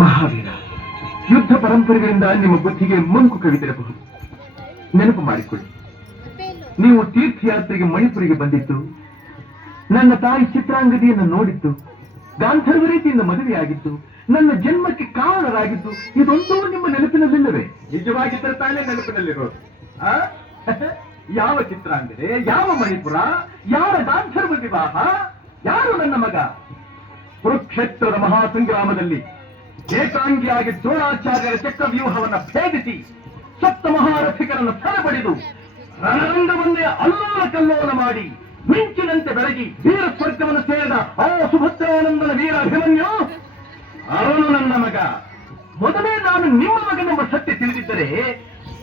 ಮಹಾವೀರ, ಯುದ್ಧ ಪರಂಪರೆಗಳಿಂದ ನಿಮ್ಮ ಬುದ್ಧಿಗೆ ಮಂಕು ಕವಿದಿರಬಹುದು. ನೆನಪು ಮಾಡಿಕೊಳ್ಳಿ. ನೀವು ತೀರ್ಥಯಾತ್ರೆಗೆ ಮಣಿಪುರಿಗೆ ಬಂದಿತ್ತು ನನ್ನ ತಾಯಿ ಚಿತ್ರಾಂಗದಿಯನ್ನು ನೋಡಿತ್ತು ಗಾಂಧರ್ವ ರೀತಿಯಿಂದ ಮದುವೆಯಾಗಿತ್ತು ನನ್ನ ಜನ್ಮಕ್ಕೆ ಕಾರಣರಾಗಿದ್ದು, ಇದೊಂದು ನಿಮ್ಮ ನೆನಪಿನಲ್ಲಿಲ್ಲವೇ? ನಿಜವಾಗಿದ್ದರೆ ತಾನೇ ನೆನಪಿನಲ್ಲಿರೋದು? ಯಾವ ಚಿತ್ರಾಂಗದೆ, ಯಾವ ಮಣಿಪುರ, ಯಾರ ಗಾಂಧರ್ವ ವಿವಾಹ, ಯಾರು ನನ್ನ ಮಗ? ಕುರುಕ್ಷೇತ್ರದ ಮಹಾಸಂಗ್ರಾಮದಲ್ಲಿ ಏಕಾಂಗಿಯಾಗಿ ದ್ರೋಣಾಚಾರ್ಯರ ಚಕ್ರವ್ಯೂಹವನ್ನ ಭೇದಿಸಿ ಸಪ್ತ ಮಹಾರಥಿಕರನ್ನು ಸೆರೆಪಡೆದು ರಣರಂಗವನ್ನೇ ಅಲ್ಲೋಲ ಕಲ್ಲೋಲ ಮಾಡಿ ಮಿಂಚಿನಂತೆ ಬೆಳಗಿ ವೀರ ಸ್ವರ್ಗವನ್ನು ಸೇರಿದ ಆ ಸುಭದ್ರಾನಂದನ ವೀರ ಅಭಿಮನ್ಯು ಅವನು ನನ್ನ ಮಗ. ಮೊದಲೇ ನಾನು ನಿಮ್ಮ ಮಗನೆಂಬ ಸತ್ಯ ತಿಳಿದಿದ್ದರೆ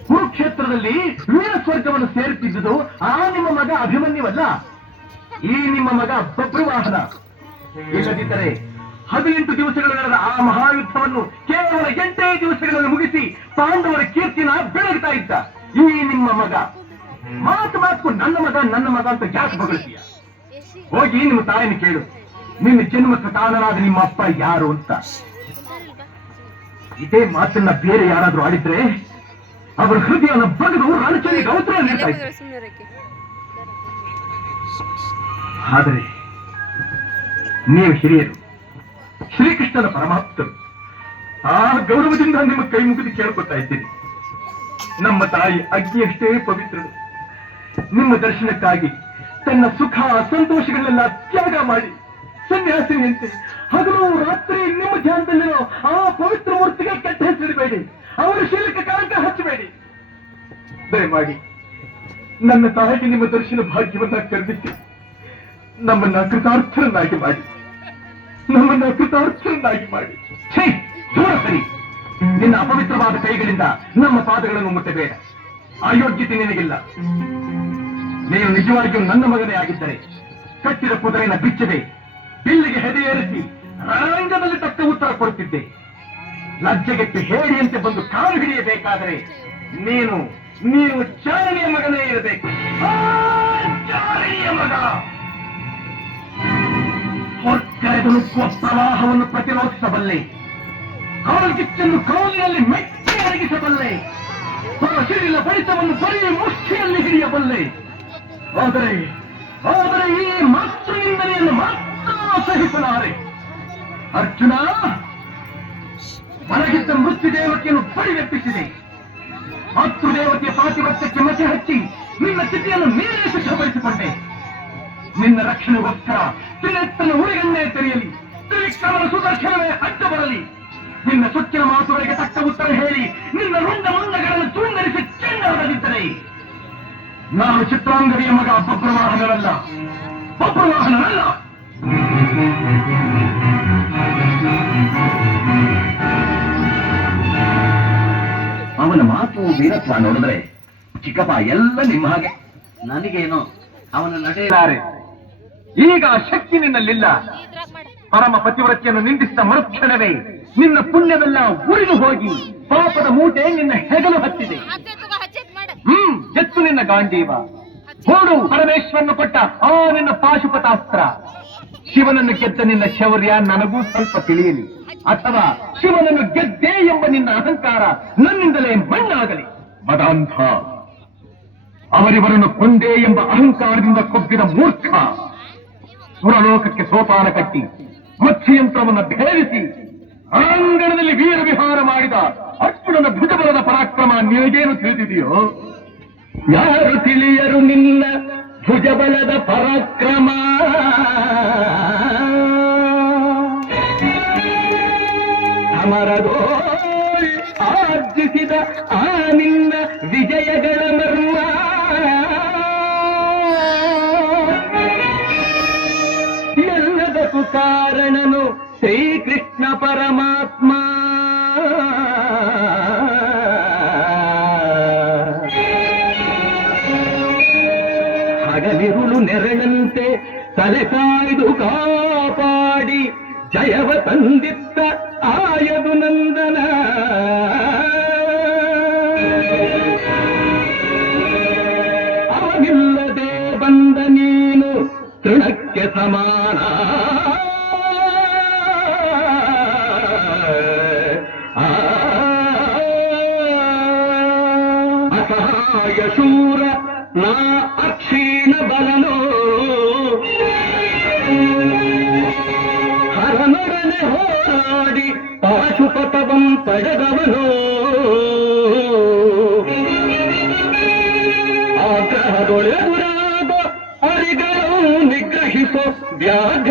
ಕುರುಕ್ಷೇತ್ರದಲ್ಲಿ ವೀರ ಸ್ವರ್ಗವನ್ನು ಸೇರುತ್ತಿದ್ದುದು ಆ ನಿಮ್ಮ ಮಗ ಅಭಿಮನ್ಯುವಲ್ಲ. ಈ ನಿಮ್ಮ ಮಗ ಬಬ್ರುವಾಹನ ಇಲ್ಲದಿದ್ದರೆ ಹದಿನೆಂಟು ದಿವಸಗಳು ನಡೆದ ಆ ಮಹಾಯುದ್ಧವನ್ನು ಕೇವಲ ಎಂಟೇ ದಿವಸಗಳಲ್ಲಿ ಮುಗಿಸಿ ಪಾಂಡವರ ಕೀರ್ತಿನ ಬೆಳಗ್ತಾ ಇದ್ದ ಈ ನಿಮ್ಮ ಮಗ. ಮಾತು ಮಾತು ನನ್ನ ಮಗ ನನ್ನ ಮಗ ಅಂತ ಜಾಸ್ತಿ ಬಗಳಿಸಿಯ ಹೋಗಿ ನಿಮ್ಮ ತಾಯಿನ ಕೇಳು. ನಿನ್ನ ಜನ್ಮಕ್ಕೆ ಕಾರಣರಾದ ನಿಮ್ಮ ಅಪ್ಪ ಯಾರು ಅಂತ. ಇದೇ ಮಾತನ್ನ ಬೇರೆ ಯಾರಾದ್ರೂ ಆಡಿದ್ರೆ ಅವರ ಹೃದಯನ ಬಗೆದು ರಣಚರಿಗೆ ಗೌತ್ರ ಆದರೆ, ನೀವು ಹಿರಿಯರು ಶ್ರೀಕೃಷ್ಣನ ಪರಮಾಪ್ತರು ಆ ಗೌರವದಿಂದ ನಿಮ್ಮ ಕೈ ಮುಗಿದು ಕೇಳ್ಕೊತಾ ಇದ್ದೀನಿ. ನಮ್ಮ ತಾಯಿ ಅಗ್ನಿಯಷ್ಟೇ ಪವಿತ್ರಳು ನಿಮ್ಮ ದರ್ಶನಕ್ಕಾಗಿ ತನ್ನ ಸುಖ, ಸಂತೋಷಗಳನ್ನೆಲ್ಲ ತ್ಯಾಗ ಮಾಡಿ ಸನ್ಯಾಸಿನಿಯಂತೆ ಹಗಲು ರಾತ್ರಿ ನಿಮ್ಮ ಧ್ಯಾನದಲ್ಲಿರೋ ಆ ಪವಿತ್ರ ಮೂರ್ತಿಗೆ ಕೆಟ್ಟ ಹೆಸರಿಡಬೇಡಿ. ಅವರ ಶೀಲಕ್ಕೆ ಕಾರಣ ಹಚ್ಚಬೇಡಿ. ದಯಮಾಡಿ ನನ್ನ ತಾಯಿಗೆ ನಿಮ್ಮ ದರ್ಶನ ಭಾಗ್ಯವನ್ನ ಕರುಣಿಸಿ ನಮ್ಮನ್ನ ಕೃತಾರ್ಥರನ್ನಾಗಿ ಮಾಡಿ. ನಮ್ಮನ್ನ ಕೃತಾರ್ಥರನ್ನಾಗಿ ಮಾಡಿ. ಛೇ, ದೂರ ಸರಿ. ನಿನ್ನ ಅಪವಿತ್ರವಾದ ಕೈಗಳಿಂದ ನಮ್ಮ ಪಾದಗಳನ್ನು ಮುಟ್ಟಬೇಡ. ಅಯೋಗ್ಯತೆ ನಿನಗಿಲ್ಲ. ನೀನು ನಿಜವಾಗಿಯೂ ನನ್ನ ಮಗನೇ ಆಗಿದ್ದರೆ ಕಟ್ಟಿದ ಕುದುರೆಯನ್ನು ಬಿಚ್ಚದೆ ಬಿಲ್ಲಿಗೆ ಹೆದೆಯೇರಿಸಿ ರಣರಂಗದಲ್ಲಿ ತಕ್ಕ ಉತ್ತರ ಕೊಡುತ್ತಿದ್ದೆ. ಲಜ್ಜೆಗೆಟ್ಟು ಹೇಡಿಯಂತೆ ಬಂದು ಕಾಲು ಹಿಡಿಯಬೇಕಾದರೆ ನೀನು ನೀನು ಚಾರಣಿಯ ಮಗನೇ ಇರಬೇಕು. ಚಾರಣಿಯ ಮಗ! ನುಗ್ಗುವ ಪ್ರವಾಹವನ್ನು ಪ್ರತಿರೋಧಿಸಬಲ್ಲೆ. ಕಾಲ್ಗಿಚ್ಚನ್ನು ಕೌಲಿನಲ್ಲಿ ಮೆಟ್ಟಿ ಅಡಗಿಸಬಲ್ಲೆ. ಹೊರಸಿರಿಲ ಬಡಿತವನ್ನು ಬರೀ ಮುಷ್ಟಿಯಲ್ಲಿ ಹಿಡಿಯಬಲ್ಲೆ. ಆದರೆ ಆದರೆ ಈ ಮಾತೃನಿಂದನೆಯನ್ನು ಮಾತ್ರ ಸಹಿಸಲಾರೆ ಅರ್ಜುನ, ಮಲಗಿದ್ದ ಮೃತ್ಯು ಪರಿವೆಪ್ಪಿಸಿದೆ ಮಾತೃದೇವತೆಯ ಪಾತಿವತ್ಯಕ್ಕೆ ಮಚೆ ಹಚ್ಚಿ ನಿನ್ನ ಸ್ಥಿತಿಯನ್ನು ಮೇಲೆ ಶುದ್ಧಪಡಿಸಿಕೊಂಡೆ ನಿನ್ನ ರಕ್ಷಣೆಗೋಸ್ಕರ ತ್ರಿನೆತ್ತನ ಉಳಿಗನ್ನೇ ತೆರೆಯಲಿ ತ್ರಿವಿಕ್ರಮನ ಸುದರ್ಶನವೇ ಅಡ್ಡ ಬರಲಿ. ನಿನ್ನ ಸುತ್ತಿನ ಮಾತುಗಳಿಗೆ ತಕ್ಕ ಉತ್ತರ ಹೇಳಿ ನಿನ್ನ ರುಂಡ ಮುಂಡಗಳನ್ನು ತುಂಡರಿಸಿ ಚೆಂಡರದಿದ್ದರೆ ನಾನು ಚಿತ್ರಾಂಗದಿಯ ಮಗ ಬಬ್ರವಾಹನರಲ್ಲ ಬಬ್ರವಾಹನರಲ್ಲ ಅವನ ಮಾತು ವೀರತ್ವ ನೋಡಿದ್ರೆ ಚಿಕ್ಕಪ್ಪ ಎಲ್ಲ ನಿಮ್ಮ ಹಾಗೆ. ನನಗೇನು? ಅವನ ನಡೆಯಲಾರೆ. ಈಗ ಆ ಶಕ್ತಿ ನಿನ್ನಲ್ಲಿಲ್ಲ. ಪರಮ ಪತಿವ್ರತಿಯನ್ನು ನಿಂದಿಸಿದ ಮರುಕ್ಷಣವೇ ನಿನ್ನ ಪುಣ್ಯವೆಲ್ಲ ಉರಿದು ಹೋಗಿ ಪಾಪದ ಮೂಟೆ ನಿನ್ನ ಹೆಗಲು ಹತ್ತಿದೆ. ಹ್ಮ್, ಎತ್ತು ನಿನ್ನ ಗಾಂಧೀವ ಹೋಡು ಪರಮೇಶ್ವರನು ಕೊಟ್ಟ ಆ ನಿನ್ನ ಪಾಶುಪತಾಸ್ತ್ರ. ಶಿವನನ್ನು ಗೆದ್ದ ನಿನ್ನ ಶೌರ್ಯ ನನಗೂ ಸ್ವಲ್ಪ ತಿಳಿಯಲಿ. ಅಥವಾ ಶಿವನನ್ನು ಗೆದ್ದೆ ಎಂಬ ನಿನ್ನ ಅಹಂಕಾರ ನನ್ನಿಂದಲೇ ಮಣ್ಣಾಗಲಿ. ಮದಾಂಧ, ಅವರಿವರನ್ನು ಕೊಂದೆ ಎಂಬ ಅಹಂಕಾರದಿಂದ ಕೊಬ್ಬಿದ ಮೂರ್ಖ. ಸುರಲೋಕಕ್ಕೆ ಸೋಪಾನ ಕಟ್ಟಿ, ಮತ್ಸ್ಯಯಂತ್ರವನ್ನು ಭೇದಿಸಿ ಆಂಗಣದಲ್ಲಿ ವೀರ ವಿಹಾರ ಮಾಡಿದ ಅರ್ಜುನನ ಭುಜಬಲದ ಪರಾಕ್ರಮ ನಿನಗೇನು ತಿಳಿದಿದೆಯೋ? ಯಾರು ತಿಳಿಯರು ನಿನ್ನ ಭುಜಬಲದ ಪರಾಕ್ರಮ? ಅಮರದೋ ಆರ್ಜಿಸಿದ ಆ ನಿನ್ನ ವಿಜಯಗಳ ಪರಮಾತ್ಮ. ಹಗಲಿರುಳು ನೆರಳಂತೆ ತಲೆ ಕಾಯ್ದು ಕಾಪಾಡಿ ಜಯವ ತಂದಿತ್ತ ಆಯದು ನಂದನ. ಅವನಿಲ್ಲದೆ ಬಂದ ನೀನು ತೃಣಕ್ಕೆ ಸಮಾನ.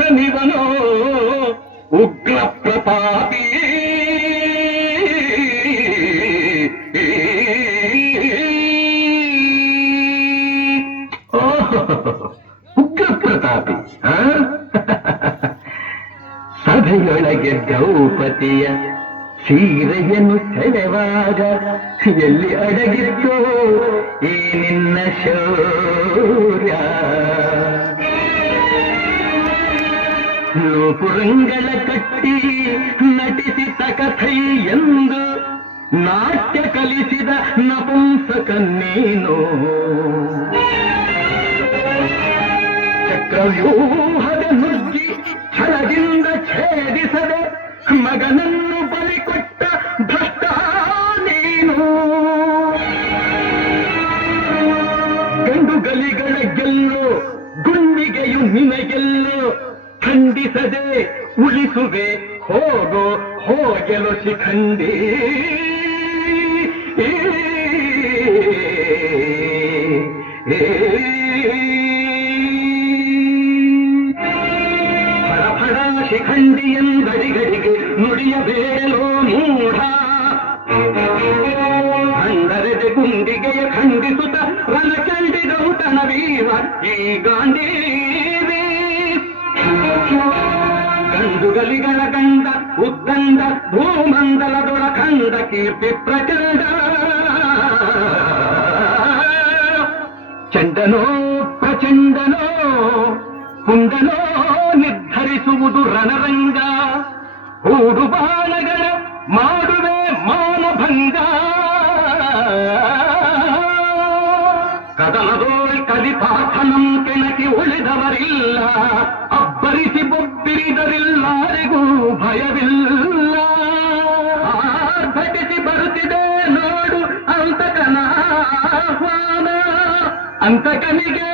ವ್ಯಾಘನಿವನೋ ಉಗ್ರ ಪ್ರತಾಪಿ ಉಗ್ರ ಪ್ರತಾಪಿ? ಸಭೆಯೊಳಗೆ ದ್ರೌಪದಿಯ ಸೀರೆಯನ್ನು ಸೆಳೆವಾಗ ಎಲ್ಲಿ ಅಡಗಿತ್ತು ಈ ನಿನ್ನ ಶೌರ್ಯ ನೂಪುರಂಗಳ ಕಟ್ಟಿ ನಟಿಸಿದ ಕಥೆ ಎಂದು ನಾಟ್ಯ ಕಲಿಸಿದ ನಪುಂಸಕ ನೀನು ಚಕ್ರವ್ಯೂಹದ ಹೋಗೆಲು ಚಂಡನೋ ಪ್ರಚಂಡನೋ ಕುಂಡನೋ ನಿರ್ಧರಿಸುವುದು ರಣರಂಗ ಹೂಡು ಬಾಣಗಳ ಮಾಡುವೆ ಮಾನಭಂಗ ಕದನದೋಳ್ ಕಲಿತಾಥನಂ ಕೆಣಕಿ ಉಳಿದವರಿಲ್ಲ ಅಬ್ಬರಿಸಿ ಬೊಬ್ಬಿರಿದರಿಲ್ಲಾರಿಗೂ ಭಯವಿಲ್ಲ ಆರ್ಭಟಿಸಿ ಬರುತ್ತಿದೆ ನೋಡು ಅಂತಕನ ಆಹ್ವಾನ ಅಂತಕನಿಗೆ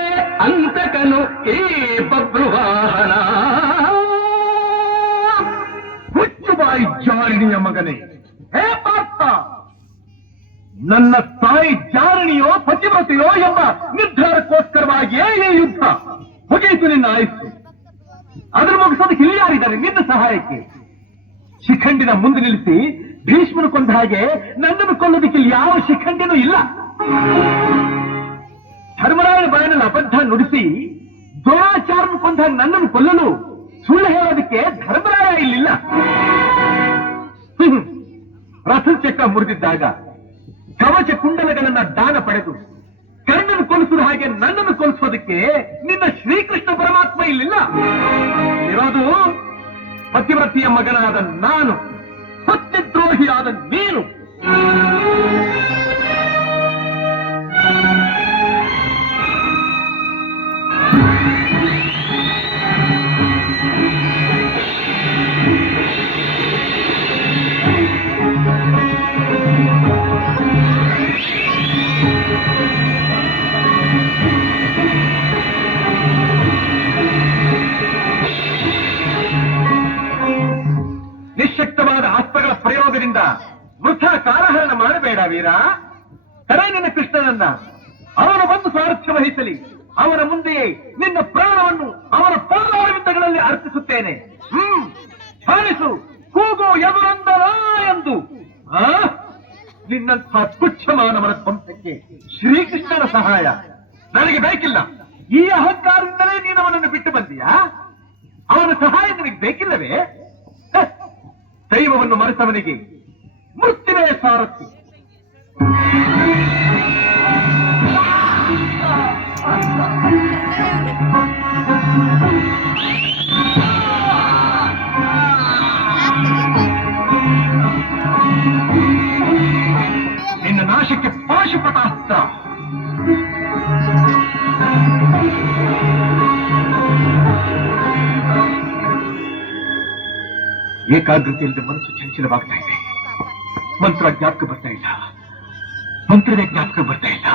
ಅಂತಕನು ಈ ಬಬ್ರುವಾಹನ ಹುಚ್ಚು ಬಾಯಿ ಜಾರಿಣಿಯ ಮಗನೇ. ಹೇ ಪಾಪ ನನ್ನ ತಾಯಿ ಜಾರಣಿಯೋ ಪತಿವ್ರತೆಯೋ ಎಂಬ ನಿರ್ಧಾರಕ್ಕೋಸ್ಕರವಾಗಿಯೇ ಈ ಯುದ್ಧ ಮುಗಿಯಿತು ನಿನ್ನ ಆಯಿತು ಅದರ ಮುಗಿಸೋದಕ್ಕೆ ಇಲ್ಲಿ ಯಾರಿದ್ದಾರೆ ನಿನ್ನ ಸಹಾಯಕ್ಕೆ. ಶಿಖಂಡಿನ ಮುಂದೆ ನಿಲ್ಲಿಸಿ ಭೀಷ್ಮನು ಕೊಂದ ಹಾಗೆ ನನ್ನನ್ನು ಕೊಲ್ಲೋದಕ್ಕೆ ಯಾವ ಶಿಖಂಡಿನೂ ಇಲ್ಲ. ಧರ್ಮರಾಯನ ಬಾಯನಲ್ಲಿ ಅಬದ್ಧ ನುಡಿಸಿ ದ್ರೋಣಾಚಾರನ ಕೊಂದ ನನ್ನನ್ನು ಕೊಲ್ಲಲು ಸುಳ್ಳು ಹೇಳೋದಕ್ಕೆ ಧರ್ಮರಾಯ ಇಲ್ಲಿಲ್ಲ. ರಥ ಚಕ್ರ ಮುರಿದಿದ್ದಾಗ ಕವಚ ಕುಂಡಲಗಳನ್ನ ದಾನ ಪಡೆದು ಕರ್ಣನ ಕೊಲಿಸಿದ ಹಾಗೆ ನನ್ನನ್ನು ಕೊಲಿಸೋದಕ್ಕೆ ನಿನ್ನ ಶ್ರೀಕೃಷ್ಣ ಪರಮಾತ್ಮ ಇಲ್ಲಿಲ್ಲ. ಇರೋದು ಪತಿವ್ರತಿಯ ಮಗನಾದ ನಾನು ಸತ್ಯದ್ರೋಹಿಯಾದ ನೀನು. ನಿನ್ನಂಥ ತುಚ್ಛ ಮಾನವರ ಸ್ವಂತಕ್ಕೆ ಶ್ರೀಕೃಷ್ಣನ ಸಹಾಯ. ನನಗೆ ಬೇಕಿಲ್ಲ. ಈ ಅಹಂಕಾರದಿಂದಲೇ ನೀನು ಅವನನ್ನು ಬಿಟ್ಟು ಬಂದೀಯಾ? ಅವನ ಸಹಾಯ ನಿನಗೆ ಬೇಕಿಲ್ಲವೇ? ದೈವವನ್ನು ಮರೆತವನಿಗೆ ಮೃತ್ಯುವೇ ಸಾರಥಿ ನಿನ್ನ ನಾಶಕ್ಕೆ ಪಾಶುಪಟಾಸ್ತ್ರ ಏಕಾಗ್ರತೆಯಿಂದ ಮನಸ್ಸು ಚಂಚಲವಾಗ್ತಾ ಇದೆ ಮಂತ್ರ ಜ್ಞಾಪಕ ಬರ್ತಾ ಇಲ್ಲ ಮಂತ್ರದ ಜ್ಞಾಪಕ ಬರ್ತಾ ಇಲ್ಲ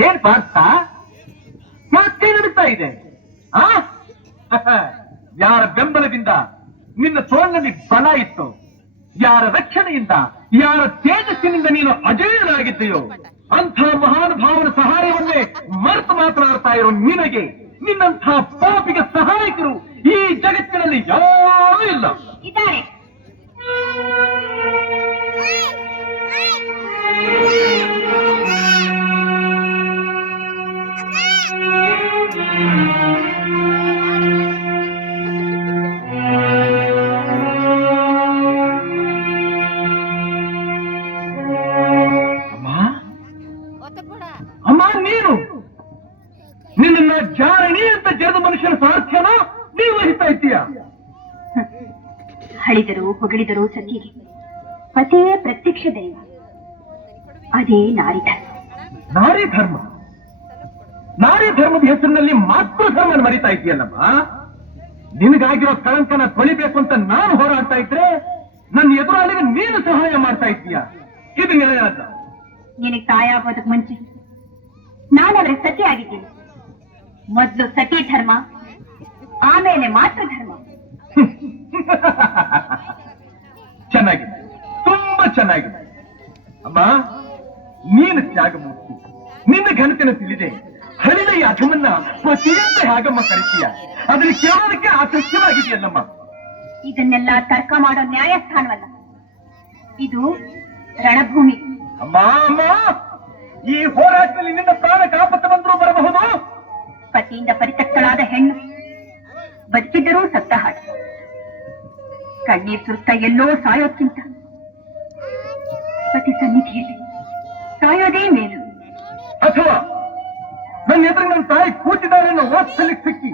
ಏನ್ ಪಾರ್ಥ ಇದೆ ಆ ಯಾರ ಬೆಂಬಲದಿಂದ ನಿನ್ನ ತೋಳಿನಲ್ಲಿ ಬಲ ಇತ್ತು. ಯಾರ ರಕ್ಷಣೆಯಿಂದ, ಯಾರ ತೇಜಸ್ಸಿನಿಂದ ನೀನು ಅಜೇಯನಾಗಿದ್ದೀಯೋ, ಅಂಥ ಮಹಾನುಭಾವನ ಸಹಾಯವನ್ನೇ ಮರೆತು ಮಾತನಾಡ್ತಾ ಇರೋ ನಿನಗೆ, ನಿನ್ನಂಥ ಪಾಪಿಗೆ ಸಹಾಯಕರು ಈ ಜಗತ್ತಿನಲ್ಲಿ ಯಾರೂ ಇಲ್ಲ. ಇದ್ದಾರೆ. ಹೊಗಳಿದರು ಸತಿಗೆ. ಪತಿಯೇ ಪ್ರತ್ಯಕ್ಷ ದೈವ. ಅದೇ ನಾರಿದ ನಾರಿ ಧರ್ಮ. ನಾರಿ ಧರ್ಮದ ಹೆಸರಿನಲ್ಲಿ ಮಾತೃ ಧರ್ಮ ಮರಿತಾ ಇದೆಯಲ್ಲಮ್ಮ ನಿನಗಾಗಿರೋ ಕಳಂಕನ ತೊಳಿಬೇಕು ಅಂತ ನಾನು ಹೋರಾಡ್ತಾ ಇದ್ರೆ ನನ್ನ ಎದುರಾಳಿಗೆ ನೀನು ಸಹಾಯ ಮಾಡ್ತಾ ಇದೀಯ ಇದು ನೆಲೆಯಾದ ನಿನಗೆ ತಾಯಾಗೋದಕ್ ಮುಂಚೆ ನಾನು ಅವರ ಸತಿ ಆಗಿದ್ದೀನಿ. ಮೊದಲು ಸತಿ ಧರ್ಮ ಆಮೇಲೆ ಮಾತೃ ಧರ್ಮ. ಚೆನ್ನಾಗಿದೆ. ಅಮ್ಮ ನೀನು ತ್ಯಾಗಮೂರ್ತಿ ನಿನ್ನ ಘನತೆನ ತಿಳಿದೆ. ಹಳಿದ ಈ ಅಧಮನ್ನ ಪ್ರತಿಯೊಂದು ಹೇಗಮ್ಮ ಕರಿತೀಯ ಅದನ್ನ ಕೇಳೋದಕ್ಕೆ ಆಸಕ್ತವಾಗಿದೆಯಲ್ಲಮ್ಮ. ಇದನ್ನೆಲ್ಲ ತರ್ಕ ಮಾಡೋ ನ್ಯಾಯಸ್ಥಾನವಲ್ಲ. ಇದು ರಣಭೂಮಿ. ಅಮ್ಮ ಅಮ್ಮ ಈ ಹೋರಾಟದಲ್ಲಿ ನಿನ್ನ ಪ್ರಾಣ ಕಾಪತ ಬಂದರೂ ಬರಬಹುದು. ಪತಿಯಿಂದ ಪರಿತಕ್ತಳಾದ ಹೆಣ್ಣು. ಬದುಕಿದ್ದರೂ ಸತ್ತ ಹಾಡು ಕಣ್ಣೀರ್ ಸುತ್ತ ಎಲ್ಲೋ ಸಾಯೋಕ್ಕಿಂತ ಪತಿ ಸನ್ನಿಧಿಯಲ್ಲಿ. ಸಾಯೋದೇ ಮೇಲು. ಅಥವಾ ನನ್ನ ಎದುರು ನನ್ನ ತಾಯಿ ಕೂತಿದ್ದಾರೆ ಅನ್ನೋ ವಾತ್ಸಲ್ಯಕ್ಕೆ ಸಿಕ್ಕಿ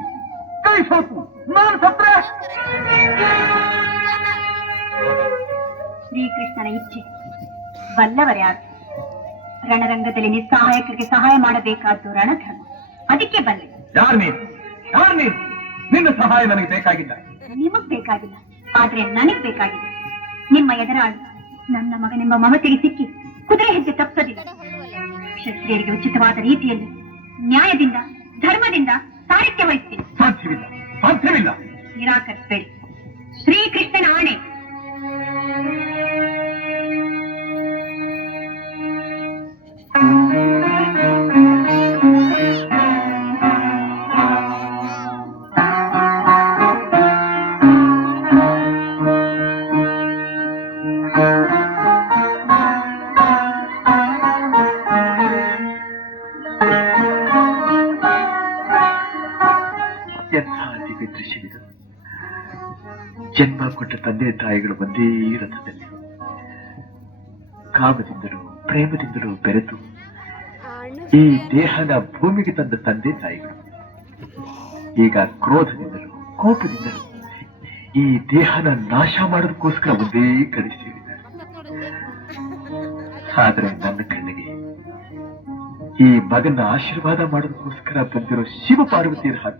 ಕೈ ಸೋತು. ನಾನು ಸತ್ರ ಶ್ರೀಕೃಷ್ಣನ ಇಚ್ಛೆ. ಬಲ್ಲವರ್ಯಾರು ರಣರಂಗದಲ್ಲಿ ನಿಸ್ಸಹಾಯಕರಿಗೆ ಸಹಾಯ ಮಾಡಬೇಕಾದ್ದು ರಣಧರ್ಮ. ಅದಕ್ಕೆ ಬಲ್ಲೆ ಯಾರು ನೀನು? ಯಾರು ನೀನು? ನಿನ್ನ ಸಹಾಯ ನನಗೆ ಬೇಕಾಗಿಲ್ಲ. ನಿಮಗ್ ಬೇಕಾಗಿಲ್ಲ. ಆದ್ರೆ ನನಗ್ ಬೇಕಾಗಿದೆ. ನಿಮ್ಮ ಎದುರಾಳು. ನನ್ನ ಮಗನೆಂಬ ಮಮತೆಗೆ ಸಿಕ್ಕಿ ಕುದುರೆ ಹೆಜ್ಜೆ ತಪ್ಪದಿಲ್ಲ ಕ್ಷತ್ರಿಯರಿಗೆ ಉಚಿತವಾದ ರೀತಿಯಲ್ಲಿ ನ್ಯಾಯದಿಂದ ಧರ್ಮದಿಂದ ಸಾಹಿತ್ಯ ವಹಿಸ್ತೀನಿ ಸಾಧ್ಯವಿಲ್ಲ. ಸಾಧ್ಯವಿಲ್ಲ. ನಿರಾಕರಿಸಬೇಡಿ. ಶ್ರೀಕೃಷ್ಣನ ಆಣೆ. ಎಂಥ ಕೊಟ್ಟ ತಂದೆ ತಾಯಿಗಳು ಒಂದೇ ರಥದಲ್ಲಿ. ಕಾಮದಿಂದಲೂ ಪ್ರೇಮದಿಂದಲೂ ಬೆರೆತು ಈ ದೇಹದ ಭೂಮಿಗೆ ತಂದ ತಂದೆ ತಾಯಿಗಳು. ಈಗ ಕ್ರೋಧದಿಂದಲೂ ಕೋಪದಿಂದಲೂ ಈ ದೇಹನ ನಾಶ ಮಾಡೋದಕ್ಕೋಸ್ಕರ ಒಂದೇ ಕಡೆ ಸೇರಿದ್ದಾರೆ. ಆದ್ರೆ ನನ್ನ ಕಣ್ಣಿಗೆ ಈ ಮಗನ ಆಶೀರ್ವಾದ ಮಾಡೋದಕ್ಕೋಸ್ಕರ ಬಂದಿರೋ ಶಿವ ಪಾರ್ವತಿಯರ ಹಾಗೆ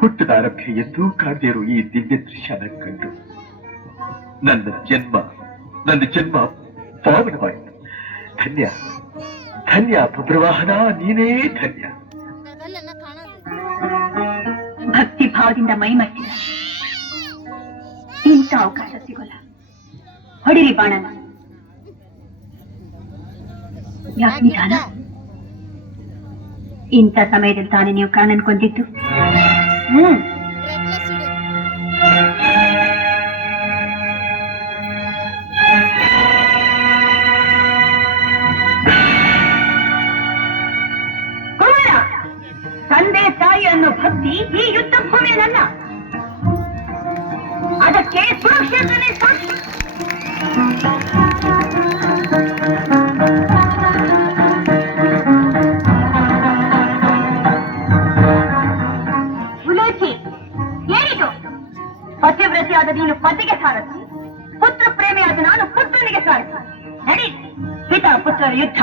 ಕಾಣಿಸ್ತಾ ಇದ್ದಾರೆ ಹುಟ್ಟದ ಆರಭ್ಯ ಎಂದೂ ಕಾಣದೇ ಇರೋ ಈ ದಿವ್ಯ ದೃಶ್ಯನ ಕಂಡು. ನನ್ನ ಜನ್ಮ ನನ್ನ ಜನ್ಮ ಪಾವನವಾಯಿತು. ಧನ್ಯ ಧನ್ಯ ಪ್ರವಾಹನ ನೀನೇ ಧನ್ಯ. ಭಕ್ತಿ ಭಾವದಿಂದ ಮೈಮಟ್ಟಿದ ಇಂಥ ಅವಕಾಶ ಸಿಗೋಲ್ಲ. ಹೊಡಿರಿ ಬಾಣನ ಯಾಕೆ ನಿಧಾನ? ಇಂಥ ಸಮಯದಲ್ಲಿ ತಾನೇ ನೀವು ಕರ್ಣನ್ Mmm. ನೀನು ಪತಿಗೆ ಸಾರಥಿ ಪುತ್ರ ಪ್ರೇಮಿಯಾದ ನಾನು ಪುತ್ರನಿಗೆ ಸಾರಥಿ ನಡಿ ಪಿತ ಪುತ್ರರ ಯುದ್ಧ.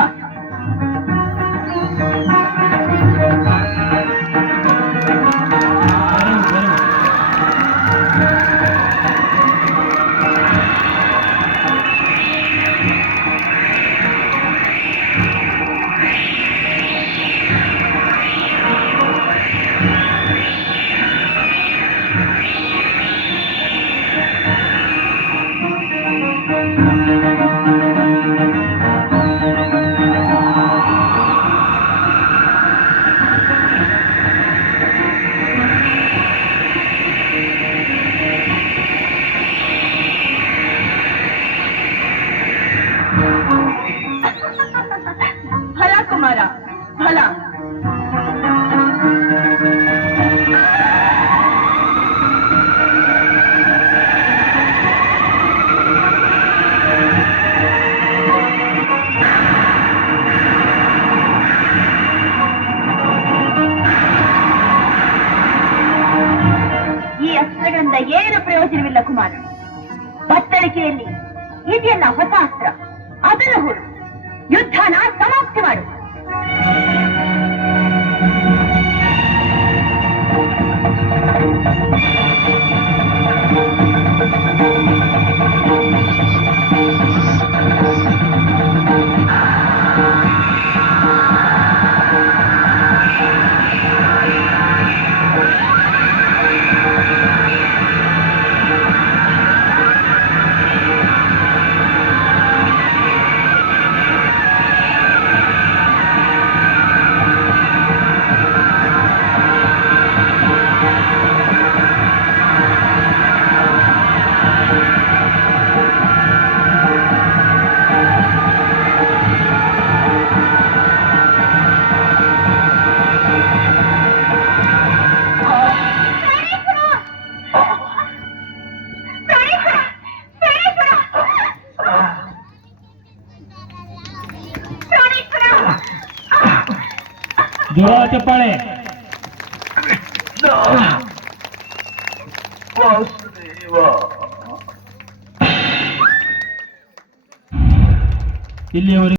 પડે